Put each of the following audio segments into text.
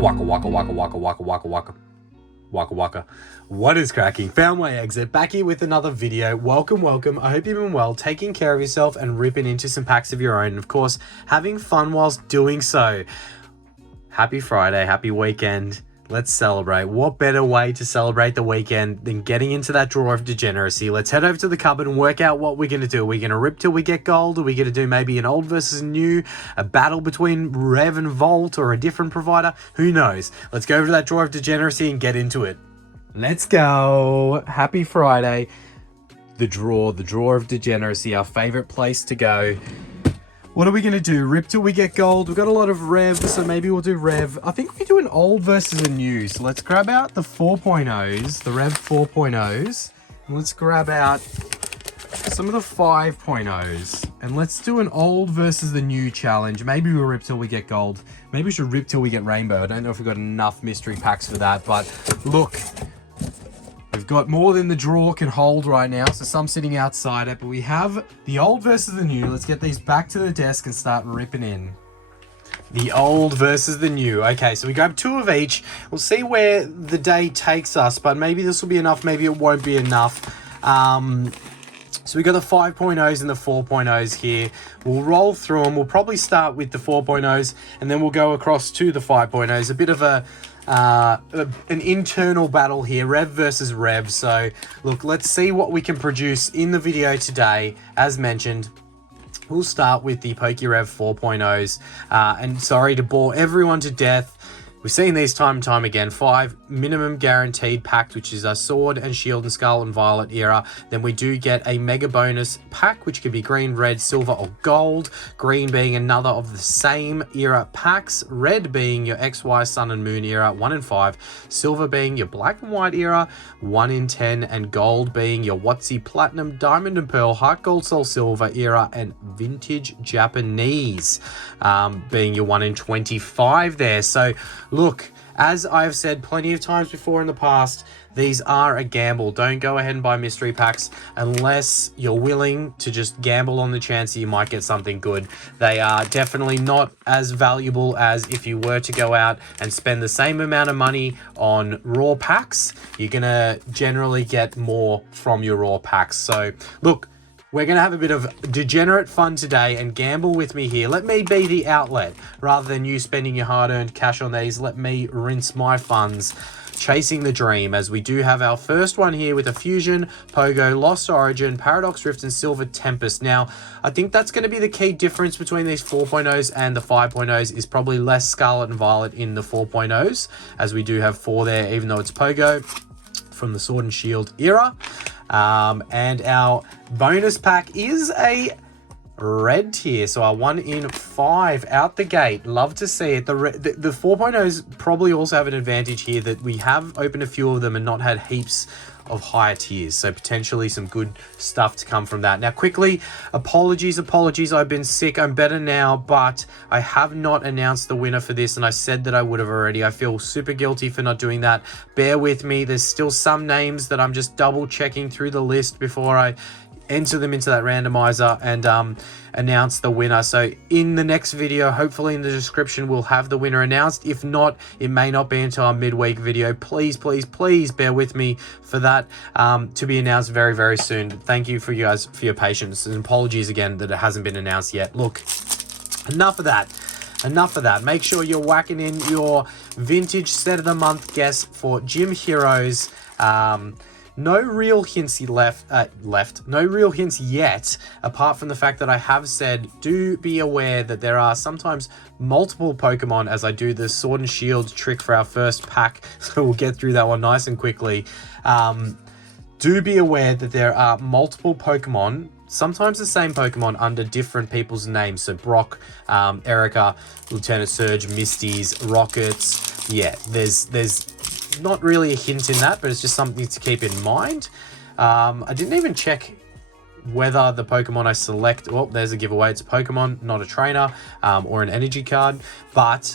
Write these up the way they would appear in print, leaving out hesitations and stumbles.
Waka waka waka waka waka waka waka. Waka waka. What is cracking? Found my exit. Back here with another video. Welcome, welcome. I hope you've been well, taking care of yourself and ripping into some packs of your own. And of course, having fun whilst doing so. Happy Friday, happy weekend. Let's celebrate. What better way to celebrate the weekend than getting into that draw of degeneracy? Let's head over to the cupboard and work out what we're going to do. Are we going to rip till we get gold? Are we going to do maybe an old versus new? A battle between Rev and Volt or a different provider? Who knows? Let's go over to that draw of degeneracy and get into it. Let's go. Happy Friday. The draw of degeneracy, our favorite place to go. What are we going to do? Rip till we get gold. We've got a lot of Rev, so maybe we'll do Rev. I think we do an old versus a new. So let's grab out the 4.0s, the Rev 4.0s. And let's grab out some of the 5.0s. And let's do an old versus the new challenge. Maybe we'll rip till we get gold. Maybe we should rip till we get rainbow. I don't know if we've got enough mystery packs for that. But look, we've got more than the draw can hold right now, so some sitting outside it, but we have the old versus the new. Let's get these back to the desk and start ripping in. The old versus the new. Okay, so we grab two of each. We'll see where the day takes us, but maybe this will be enough, maybe it won't be enough. So we got the 5.0s and the 4.0s here. We'll roll through them. We'll probably start with the 4.0s, and then we'll go across to the 5.0s. A bit of an internal battle here, Rev versus Rev. So look, let's see what we can produce in the video today. As mentioned, we'll start with the PokeRev 4.0s. And sorry to bore everyone to death, we've seen these time and time again. 5 minimum guaranteed pack, which is a Sword and Shield and Scarlet and Violet era. Then we do get a mega bonus pack, which could be green, red, silver, or gold. Green being another of the same era packs. Red being your XY, Sun and Moon era, 1 in 5. Silver being your Black and White era, 1 in 10. And gold being your WotC Platinum, Diamond and Pearl, Heart Gold, Soul Silver era, and Vintage Japanese being your 1 in 25 there. So look, as I've said plenty of times before in the past, these are a gamble. Don't go ahead and buy mystery packs unless you're willing to just gamble on the chance that you might get something good. They are definitely not as valuable as if you were to go out and spend the same amount of money on raw packs. You're going to generally get more from your raw packs. So look, we're going to have a bit of degenerate fun today and gamble with me here. Let me be the outlet. Rather than you spending your hard-earned cash on these, let me rinse my funds chasing the dream, as we do have our first one here with a Fusion, Pogo, Lost Origin, Paradox Rift, and Silver Tempest. Now, I think that's going to be the key difference between these 4.0s and the 5.0s is probably less Scarlet and Violet in the 4.0s, as we do have 4 there, even though it's Pogo from the Sword and Shield era. And our bonus pack is a red tier, so our 1 in 5 out the gate. Love to see it. The 4.0s probably also have an advantage here that we have opened a few of them and not had heaps of higher tiers, so potentially some good stuff to come from that. Now quickly, apologies, I've been sick. I'm better now, but I have not announced the winner for this, and I said that I would have already. I feel super guilty for not doing that. Bear with me. There's still some names that I'm just double checking through the list before I enter them into that randomizer and announce the winner. So in the next video, hopefully in the description, we'll have the winner announced. If not, it may not be until our midweek video. Please bear with me for that to be announced very, very soon. Thank you for you guys for your patience, and apologies again that it hasn't been announced yet. Look, enough of that. Make sure you're whacking in your vintage set of the month guess for Gym Heroes. No real hints no real hints yet, apart from the fact that I have said, do be aware that there are sometimes multiple Pokemon as I do the Sword and Shield trick for our first pack. So we'll get through that one nice and quickly. Do be aware that there are multiple Pokemon, sometimes the same Pokemon under different people's names. So Brock, Erica, Lieutenant Surge, Misty's, Rockets. Yeah, there's not really a hint in that, but it's just something to keep in mind. I didn't even check whether the Pokemon I select, well, there's a giveaway. It's a Pokemon, not a trainer or an energy card, but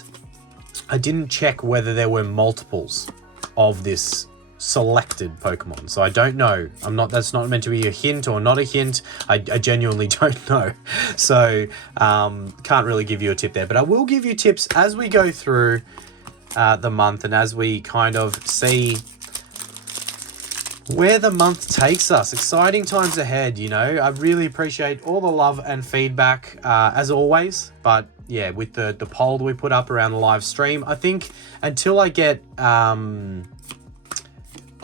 I didn't check whether there were multiples of this selected Pokemon. So I don't know. That's not meant to be a hint or not a hint. I genuinely don't know. So can't really give you a tip there, but I will give you tips as we go through the month, and as we kind of see where the month takes us. Exciting times ahead, you know. I really appreciate all the love and feedback, as always. But yeah, with the poll that we put up around the live stream, I think until I get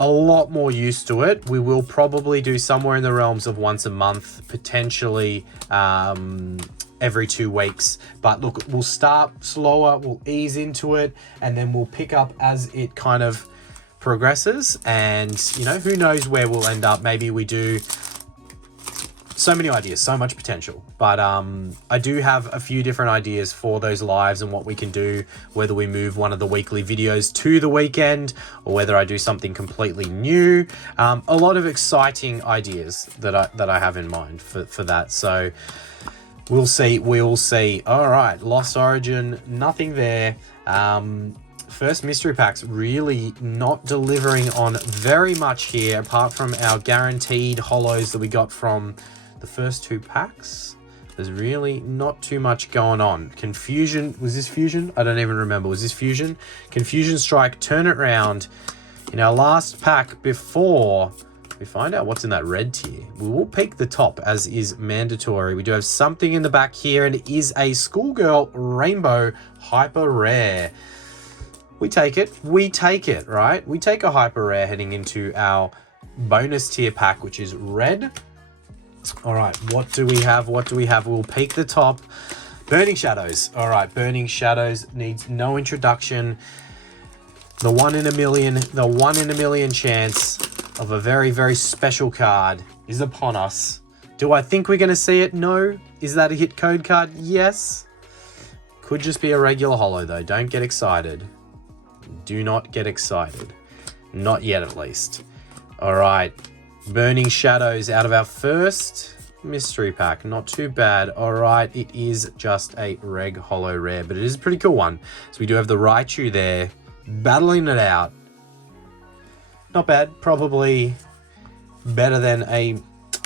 a lot more used to it, we will probably do somewhere in the realms of once a month, potentially every 2 weeks. But look, we'll start slower, we'll ease into it, and then we'll pick up as it kind of progresses. And you know, who knows where we'll end up. Maybe we do. So many ideas, so much potential. But I do have a few different ideas for those lives and what we can do, whether we move one of the weekly videos to the weekend or whether I do something completely new. A lot of exciting ideas that I have in mind for that. So we'll see. All right, Lost Origin, nothing there. First mystery packs really not delivering on very much here, apart from our guaranteed holos that we got from the first 2 packs. There's really not too much going on. Confusion, was this Fusion? I don't even remember. Was this Fusion? Confusion Strike, turn it round. In our last pack before we find out what's in that red tier, we will pick the top as is mandatory. We do have something in the back here, and it is a Schoolgirl Rainbow Hyper Rare. We take it, right? We take a hyper rare heading into our bonus tier pack, which is red. All right, what do we have? We'll peek the top. Burning Shadows. All right, Burning Shadows needs no introduction. The 1 in a million chance of a very, very special card is upon us. Do I think we're going to see it? No. Is that a hit code card? Yes. Could just be a regular holo, though. Don't get excited. Do not get excited. Not yet, at least. All right. Burning Shadows out of our first mystery pack. Not too bad. All right. It is just a reg holo rare, but it is a pretty cool one. So we do have the Raichu there, battling it out. Not bad. Probably better than a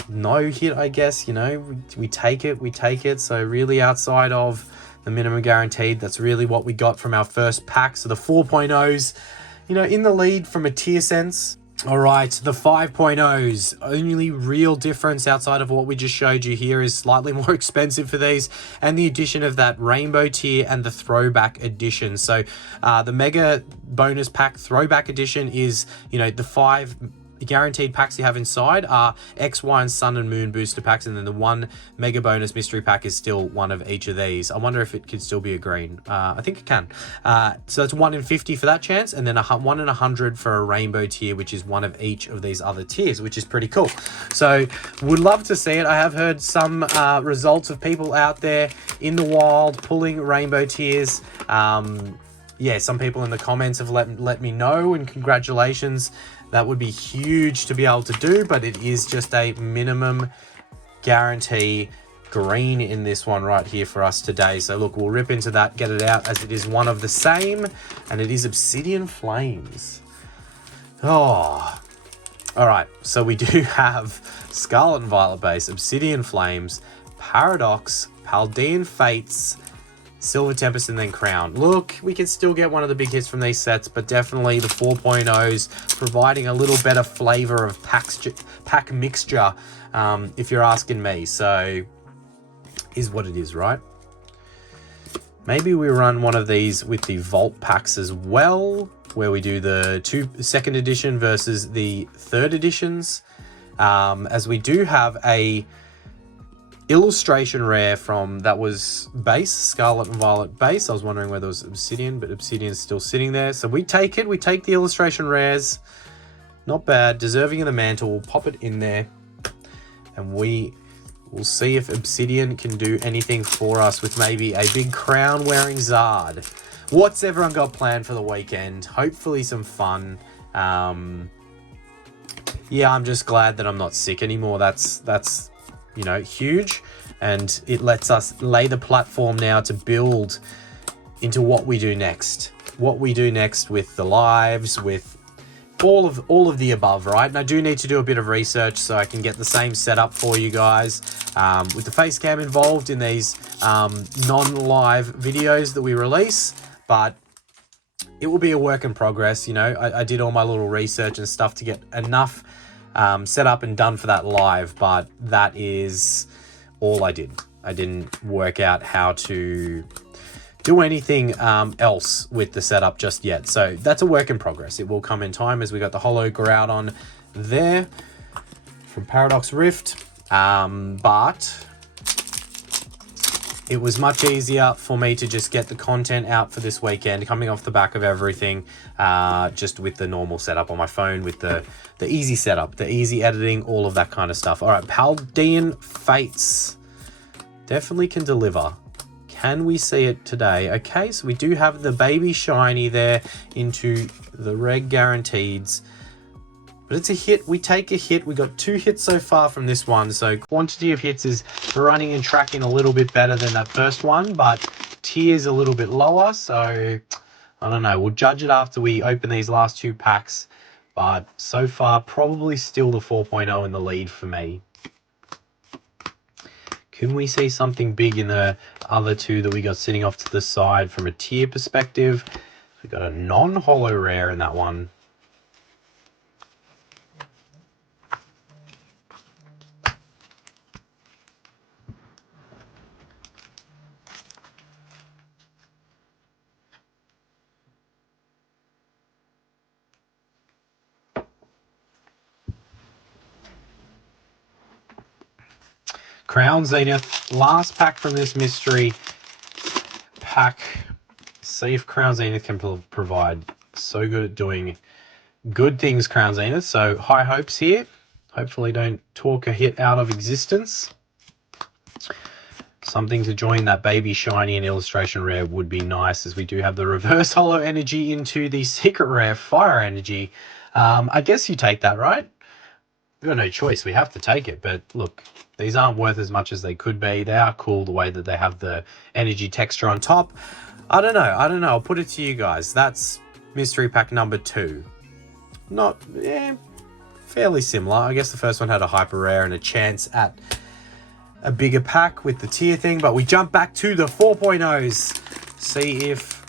no hit, I guess. You know, we take it. So really outside of the minimum guaranteed, that's really what we got from our first pack. So the 4.0s, you know, in the lead from a tier sense. All right, the 5.0s, only real difference outside of what we just showed you here is slightly more expensive for these, and the addition of that rainbow tier and the throwback edition. So the mega bonus pack throwback edition is, you know, the 5 guaranteed packs you have inside are X, Y, and Sun and Moon booster packs, and then the 1 mega bonus mystery pack is still one of each of these. I wonder if it could still be a green. I think it can. So that's 1 in 50 for that chance, and then 1 in 100 for a rainbow tier, which is one of each of these other tiers, which is pretty cool. So would love to see it. I have heard some results of people out there in the wild pulling rainbow tiers. Yeah, some people in the comments have let me know, and congratulations. That would be huge to be able to do, but it is just a minimum guarantee green in this one right here for us today. So look, we'll rip into that, get it out, as it is one of the same, and it is Obsidian Flames. Oh, all right. So we do have Scarlet and Violet base, Obsidian Flames, Paradox, Paldean Fates, Silver Tempest, and then Crown. Look, we can still get one of the big hits from these sets, but definitely the 4.0s providing a little better flavor of pack mixture, if you're asking me. So is what it is, right? Maybe we run one of these with the Vault packs as well, where we do the 2nd edition versus the 3rd editions, as we do have a illustration rare from that was base, Scarlet and Violet base. I was wondering whether it was Obsidian, but Obsidian's still sitting there. So we take it. We take the illustration rares. Not bad. Deserving of the mantle. We'll pop it in there. And we will see if Obsidian can do anything for us with maybe a big crown wearing Zard. What's everyone got planned for the weekend? Hopefully some fun. Yeah, I'm just glad that I'm not sick anymore. That's you know, huge, and it lets us lay the platform now to build into what we do next. What we do next with the lives, with all of the above, right? And I do need to do a bit of research so I can get the same setup for you guys, with the face cam involved in these non-live videos that we release. But it will be a work in progress. You know, I did all my little research and stuff to get enough set up and done for that live, but that is all I did. I didn't work out how to do anything else with the setup just yet. So that's a work in progress. It will come in time, as we got the holo Groudon there from Paradox Rift. But it was much easier for me to just get the content out for this weekend, coming off the back of everything, just with the normal setup on my phone, with the easy setup, the easy editing, all of that kind of stuff. All right, Paldean Fates definitely can deliver. Can we see it today? Okay, so we do have the baby shiny there into the reg guaranteeds. But it's a hit. We take a hit. We got 2 hits so far from this one. So quantity of hits is running and tracking a little bit better than that first one, but tier is a little bit lower. So I don't know. We'll judge it after we open these last 2 packs. But so far, probably still the 4.0 in the lead for me. Can we see something big in the other 2 that we got sitting off to the side from a tier perspective? We got a non-holo rare in that one. Crown Zenith, last pack from this mystery pack. See if Crown Zenith can provide. So good at doing good things, Crown Zenith. So high hopes here. Hopefully don't talk a hit out of existence. Something to join that baby shiny and illustration rare would be nice, as we do have the reverse holo energy into the secret rare fire energy. I guess you take that, right? We've got no choice. We have to take it. But look, these aren't worth as much as they could be. They are cool the way that they have the energy texture on top. I don't know. I'll put it to you guys. That's mystery pack number 2. Not, fairly similar. I guess the first one had a hyper rare and a chance at a bigger pack with the tier thing. But we jump back to the 4.0s. See if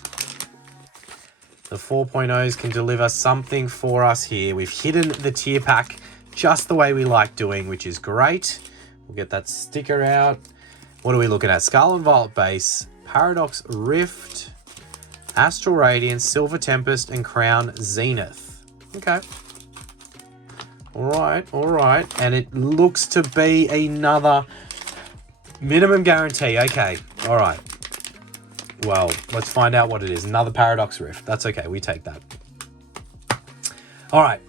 the 4.0s can deliver something for us here. We've hidden the tier pack just the way we like doing, which is great. We'll get that sticker out. What are we looking at? Scarlet Violet base, Paradox Rift, Astral Radiance, Silver Tempest, and Crown Zenith. Okay. All right. And it looks to be another minimum guarantee. Okay. All right. Well, let's find out what it is. Another Paradox Rift. That's okay. We take that. All right.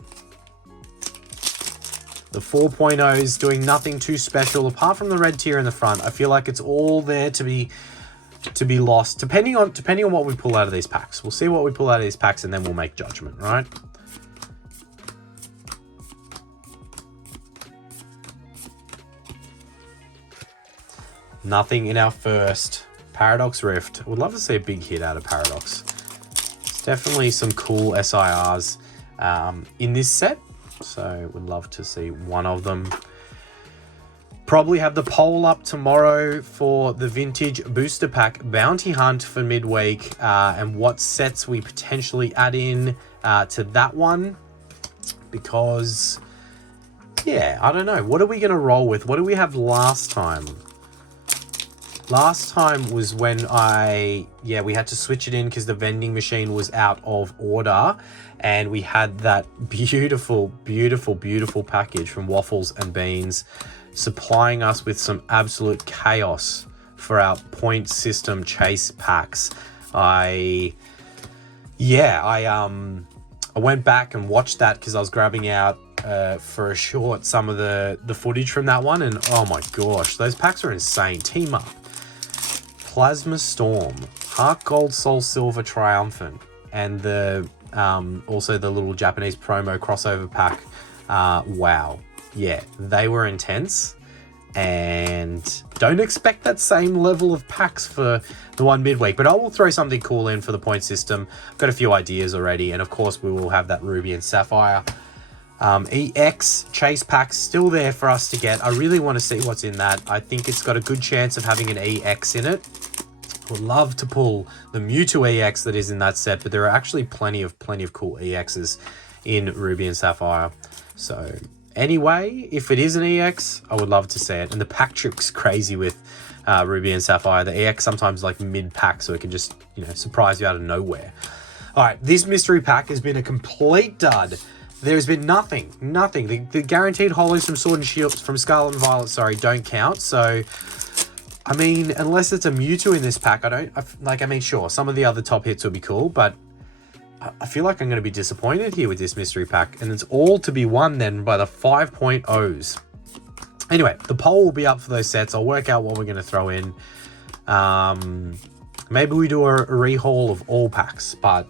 The 4.0s doing nothing too special apart from the red tier in the front. I feel like it's all there to be lost, depending on what we pull out of these packs. We'll see what we pull out of these packs, and then we'll make judgment, right? Nothing in our first Paradox Rift. Would love to see a big hit out of Paradox. There's definitely some cool SIRs in this set. So would love to see one of them. Probably have the poll up tomorrow for the vintage booster pack bounty hunt for midweek, and what sets we potentially add in to that one, because yeah, I don't know, what are we going to roll with? What do we have last time? Last time was when we had to switch it in because the vending machine was out of order, and we had that beautiful package from Waffles and Beans supplying us with some absolute chaos for our point system chase packs. I went back and watched that because I was grabbing out for a short some of the footage from that one, and oh my gosh, those packs are insane. Team Up, Plasma Storm, Heart Gold, Soul Silver Triumphant, and the also the little Japanese promo crossover pack. Wow, yeah, they were intense, and don't expect that same level of packs for the one midweek, but I will throw something cool in for the point system. I've got a few ideas already, and of course we will have that Ruby and Sapphire EX chase pack still there for us to get. I really want to see what's in that. I think it's got a good chance of having an EX in it. Would love to pull the Mewtwo EX that is in that set, but there are actually plenty of cool EXs in Ruby and Sapphire. So anyway, if it is an EX, I would love to see it. And the pack trick's crazy with Ruby and Sapphire. The EX sometimes like mid-pack, so it can just, you know, surprise you out of nowhere. All right, this mystery pack has been a complete dud. There's been nothing. The guaranteed holos from Sword and Shield, from Scarlet and Violet, sorry, don't count. So, I mean, unless it's a Mewtwo in this pack, I mean, sure, some of the other top hits will be cool, but I feel like I'm going to be disappointed here with this mystery pack, and it's all to be won then by the 5.0s. Anyway, the poll will be up for those sets. I'll work out what we're going to throw in. Maybe we do a rehaul of all packs, but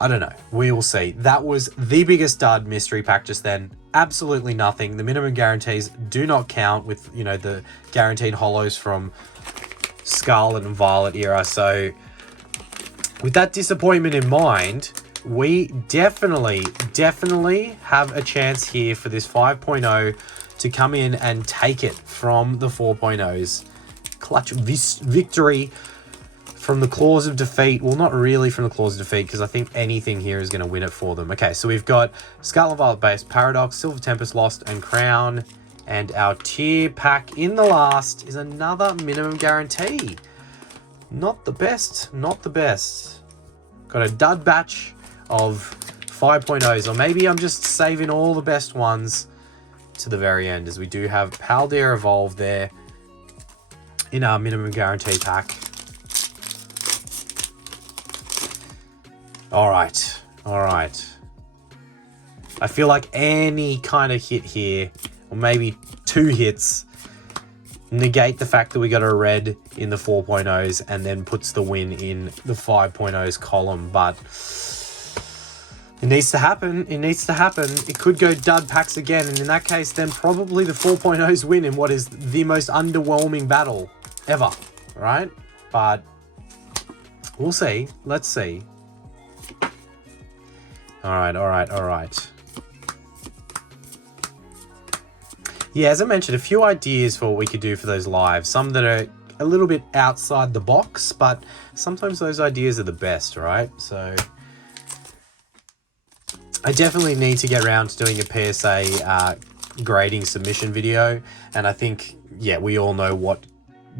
I don't know. We will see. That was the biggest dud mystery pack just then. Absolutely nothing. The minimum guarantees do not count with, you know, the guaranteed holos from Scarlet and Violet era. So with that disappointment in mind, we definitely have a chance here for this 5.0 to come in and take it from the 4.0s. Clutch victory from the claws of defeat. Well, not really from the claws of defeat, because I think anything here is going to win it for them. Okay, so we've got Scarlet Violet base, Paradox, Silver Tempest, Lost, and Crown. And our tier pack in the last is another minimum guarantee. Not the best, not the best. Got a dud batch of 5.0s, or maybe I'm just saving all the best ones to the very end, as we do have Paldea Evolve there in our minimum guarantee pack. All right. I feel like any kind of hit here, or maybe 2 hits, negate the fact that we got a red in the 4.0s and then puts the win in the 5.0s column. But it needs to happen. It could go dud packs again, and in that case, then probably the 4.0s win in what is the most underwhelming battle ever, right? But we'll see. Let's see. All right. Yeah, as I mentioned, a few ideas for what we could do for those lives. Some that are a little bit outside the box, but sometimes those ideas are the best, right? So I definitely need to get around to doing a PSA grading submission video. And I think, yeah, we all know what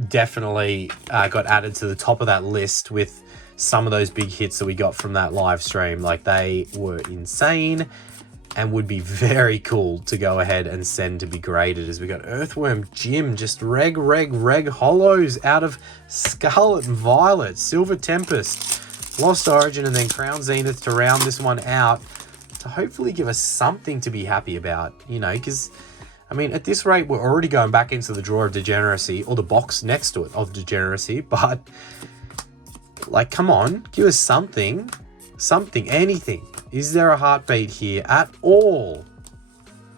definitely got added to the top of that list with some of those big hits that we got from that live stream. Like, they were insane and would be very cool to go ahead and send to be graded, as we got Earthworm Jim, just reg holos out of Scarlet and Violet, Silver Tempest, Lost Origin, and then Crown Zenith to round this one out, to hopefully give us something to be happy about, you know, because, I mean, at this rate, we're already going back into the drawer of degeneracy, or the box next to it of degeneracy, but like, come on, give us something, anything. Is there a heartbeat here at all?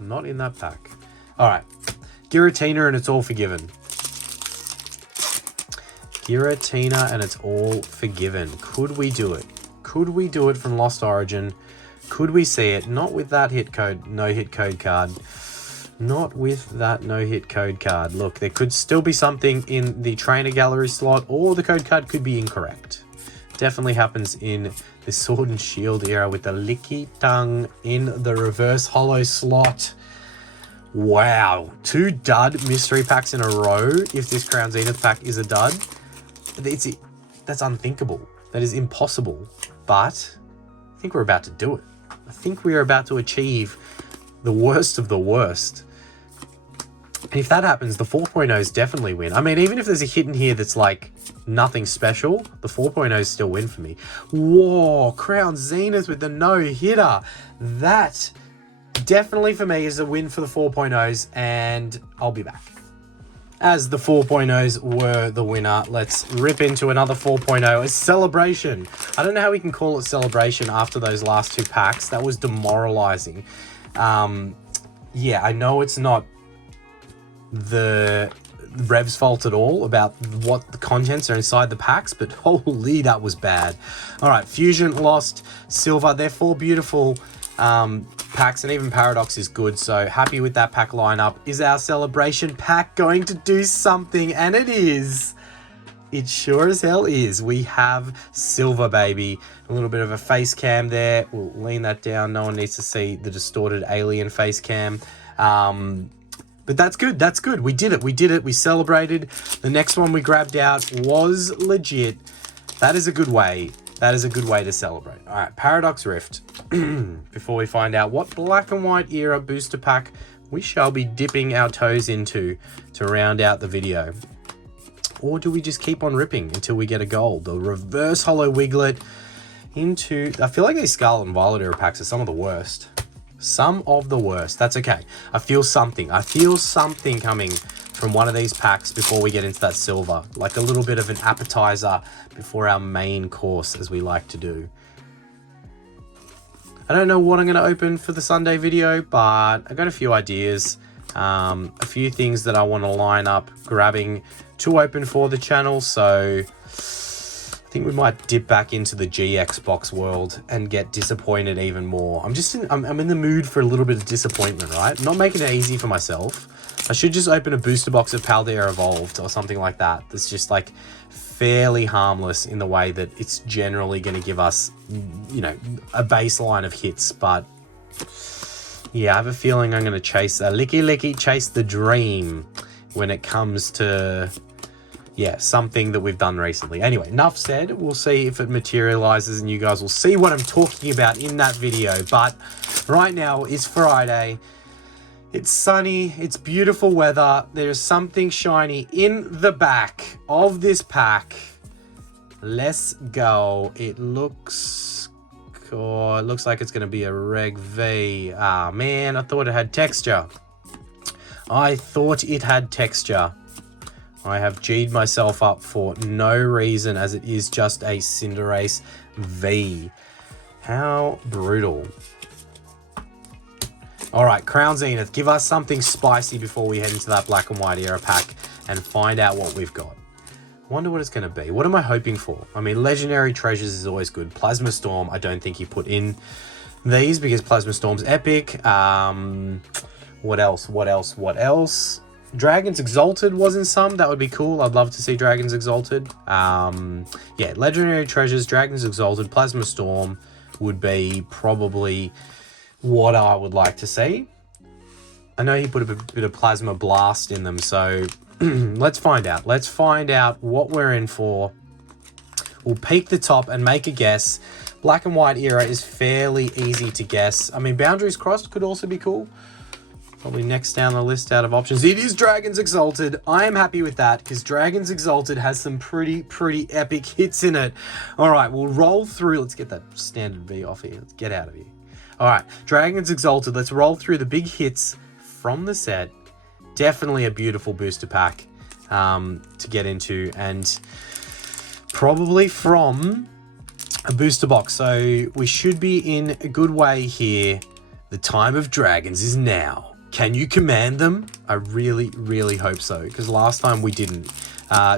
Not in that pack. All right, Giratina and It's All Forgiven. Giratina and It's All Forgiven. Could we do it? Could we do it from Lost Origin? Could we see it? Not with that no-hit code card. Not with that no-hit code card. Look, there could still be something in the trainer gallery slot, or the code card could be incorrect. Definitely happens in the Sword and Shield era with the Licky Tongue in the reverse holo slot. Wow, 2 dud mystery packs in a row. If this Crown Zenith pack is a dud, that's unthinkable. That is impossible. But I think we're about to do it. I think we are about to achieve the worst of the worst. And if that happens, the 4.0s definitely win. I mean, even if there's a hit in here that's like nothing special, the 4.0s still win for me. Whoa, Crown Zenith with the no-hitter. That definitely for me is a win for the 4.0s, and I'll be back. As the 4.0s were the winner, let's rip into another 4.0. A celebration. I don't know how we can call it celebration after those last 2 packs. That was demoralizing. Yeah, I know it's not the Rev's fault at all about what the contents are inside the packs, but holy, that was bad. All right, Fusion, Lost, Silver, they're 4 beautiful packs, and even Paradox is good, so happy with that pack lineup. Is our celebration pack going to do something? And it is. It sure as hell is. We have silver, baby. A little bit of a face cam there. We'll lean that down. No one needs to see the distorted alien face cam. But that's good. That's good. We did it. We did it. We celebrated. The next one we grabbed out was legit. That is a good way. That is a good way to celebrate. All right, Paradox Rift. Before we find out what black and white era booster pack we shall be dipping our toes into to round out the video. Or do we just keep on ripping until we get a gold? The reverse hollow Wiglet into... I feel like these Scarlet and Violet era packs are some of the worst. Some of the worst. That's okay. I feel something. I feel something coming from one of these packs before we get into that silver. Like a little bit of an appetizer before our main course, as we like to do. I don't know what I'm going to open for the Sunday video, but I got a few ideas. A few things that I want to line up grabbing to open for the channel. So I think we might dip back into the GX box world and get disappointed even more. I'm in the mood for a little bit of disappointment, right? Not making it easy for myself. I should just open a booster box of Paldea Evolved or something like that. That's just like fairly harmless in the way that it's generally going to give us, you know, a baseline of hits. But yeah, I have a feeling I'm going to chase a licky chase the dream when it comes to, yeah, something that we've done recently. Anyway, enough said. We'll see if it materializes and you guys will see what I'm talking about in that video. But right now it's Friday. It's sunny. It's beautiful weather. There's something shiny in the back of this pack. Let's go. It looks... Oh, it looks like it's going to be a Reg V. Ah, man, I thought it had texture. I thought it had texture. I have G'd myself up for no reason, as it is just a Cinderace V. How brutal. All right, Crown Zenith, give us something spicy before we head into that black and white era pack and find out what we've got. Wonder what it's going to be. What am I hoping for? I mean, Legendary Treasures is always good. Plasma Storm, I don't think he put in these because Plasma Storm's epic. What else? Dragons Exalted was in some. That would be cool. I'd love to see Dragons Exalted. Yeah, Legendary Treasures, Dragons Exalted, Plasma Storm would be probably what I would like to see. I know he put a bit of Plasma Blast in them, so let's find out. Let's find out what we're in for. We'll peek the top and make a guess. Black and white era is fairly easy to guess. I mean, Boundaries Crossed could also be cool. Probably next down the list out of options. It is Dragons Exalted. I am happy with that because Dragons Exalted has some pretty epic hits in it. All right, we'll roll through. Let's get that standard V off here. Let's get out of here. All right, Dragons Exalted. Let's roll through the big hits from the set. Definitely a beautiful booster pack to get into, and probably from a booster box. So we should be in a good way here. The time of dragons is now. Can you command them? I really hope so, because last time we didn't.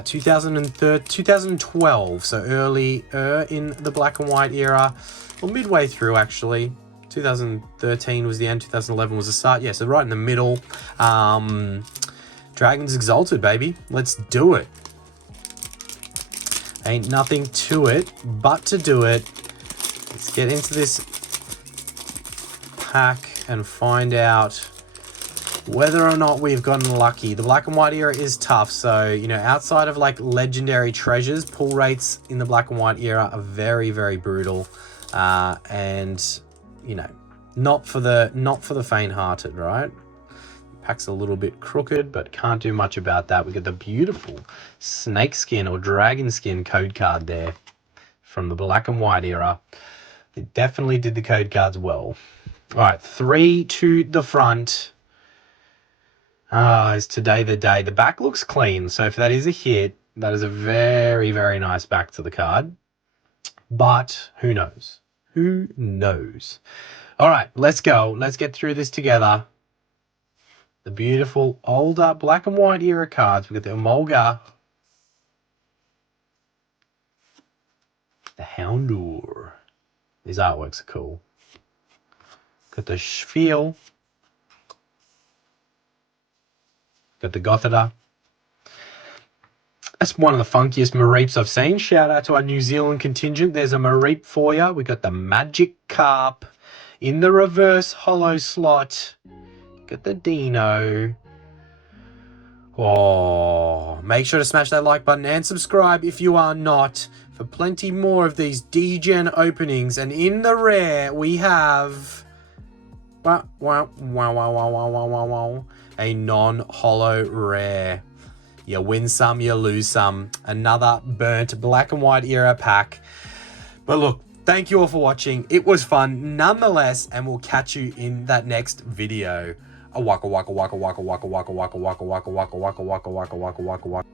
2012, so early in the black and white era, or midway through actually. 2013 was the end, 2011 was the start. Yeah, so right in the middle. Dragons Exalted, baby. Let's do it. Ain't nothing to it but to do it. Let's get into this pack and find out whether or not we've gotten lucky. The black and white era is tough, so, you know, outside of like Legendary Treasures, pull rates in the black and white era are very brutal, and you know, not for the faint-hearted, right? Pack's a little bit crooked, but can't do much about that. We get the beautiful snakeskin or dragon skin code card there from the black and white era. It definitely did the code cards well. All right, 3 to the front. Is today the day? The back looks clean, so if that is a hit, that is a very nice back to the card. But who knows? Who knows? All right, let's go. Let's get through this together. The beautiful older black and white era cards. We've got the Emolga, the Houndour. These artworks are cool. Got the Schfeel. Got the Gothita. That's one of the funkiest Mareeps I've seen. Shout out to our New Zealand contingent. There's a Mareep for you. We got the Magic Carp in the reverse hollow slot. Got the Dino. Oh, make sure to smash that like button and subscribe if you are not, for plenty more of these degen openings. And in the rare, we have a non-hollow rare. You win some, you lose some. Another burnt black and white era pack. But look, thank you all for watching. It was fun nonetheless, and we'll catch you in that next video. A waka waka waka waka waka waka waka waka waka waka waka waka waka waka waka waka waka.